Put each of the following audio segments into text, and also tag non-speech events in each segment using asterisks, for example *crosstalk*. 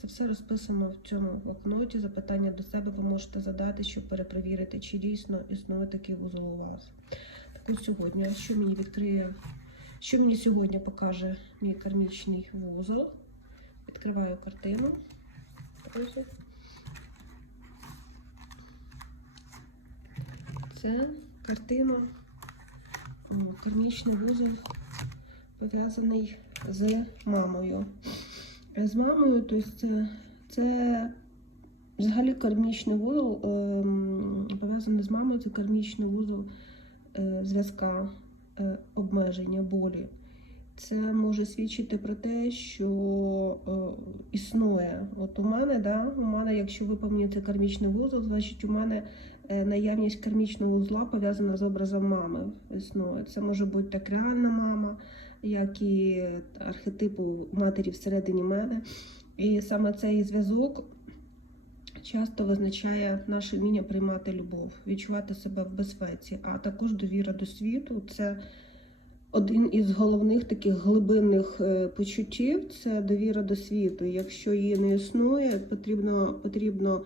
Це все розписано в цьому блокноті. Запитання до себе ви можете задати, щоб перепровірити, чи дійсно існує такий вузол у вас. Так ось сьогодні, що мені відкриє, що мені сьогодні покаже мій кармічний вузол? Відкриваю картину. Це картина, кармічний вузол пов'язаний з мамою. З мамою, тобто це, це взагалі кармічний вузол ем, пов'язаний з мамою, це кармічний вузол е, зв'язка, е, обмеження, болі. Це може свідчити про те, що е, існує. От у мене, да, у мене, якщо виповнюється кармічний вузол, значить у мене е, наявність кармічного вузла пов'язана з образом мами. Існує. Це може бути як реальна мама, як і архетипу матері всередині мене. І саме цей зв'язок часто визначає наше вміння приймати любов, відчувати себе в безпеці, а також довіра до світу. Це один із головних таких глибинних е, почуттів це довіра до світу. Якщо її не існує, потрібно, потрібно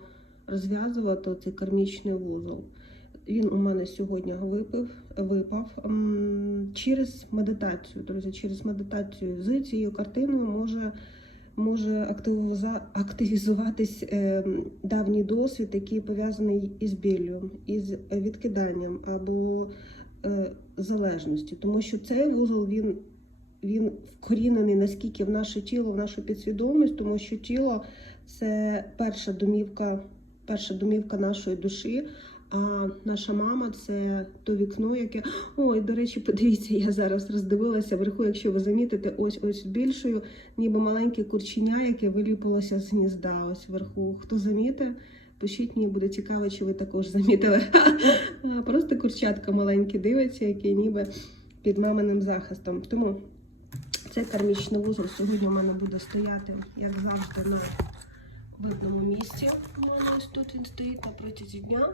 розв'язувати цей кармічний вузол. Він у мене сьогодні випив, випав через медитацію. Друзі, через медитацію з цією картиною може, може активізуватись е, давній досвід, який пов'язаний із біллю, із відкиданням або залежності. Тому що цей вузол він, він вкорінений наскільки в наше тіло, в нашу підсвідомість, тому що тіло це перша домівка, перша домівка нашої душі. А наша мама це то вікно, яке. *gasps* Ой, до речі, подивіться, я зараз роздивилася вверху, якщо ви замітите, ось ось більшою, ніби маленьке курченя, яке виліпилося з гнізда. Ось вверху. Хто замітить, пишіть, мені буде цікаво, чи ви також замітили. *laughs* Просто курчатка маленьке дивиться, яке ніби під маминим захистом. Тому цей кармічний вузол сьогодні у мене буде стояти, як завжди, на видному місці. У мене ось тут він стоїть на протязі дня.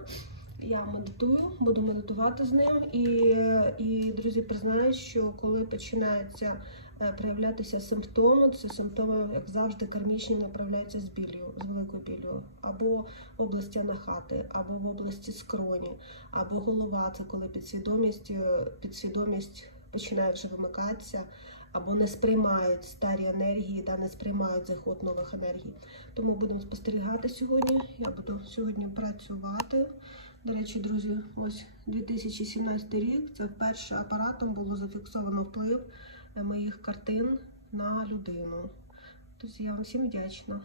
Я медитую, буду медитувати з ним. І, і друзі, признаюсь, що коли починається проявлятися симптоми, це симптоми, як завжди, кармічні направляються з біллю, з великою біллю, або області анахати, або в області скроні, або голова. Це коли підсвідомість, е, підсвідомість починає вже вимикатися, або не сприймають старі енергії, та не сприймають заход нових енергій. Тому будемо спостерігати сьогодні. Я буду сьогодні працювати. До речі, друзі, ось 2017 рік. Це вперше апаратом було зафіксовано вплив е, моїх картин на людину. Тобто я вам всім вдячна.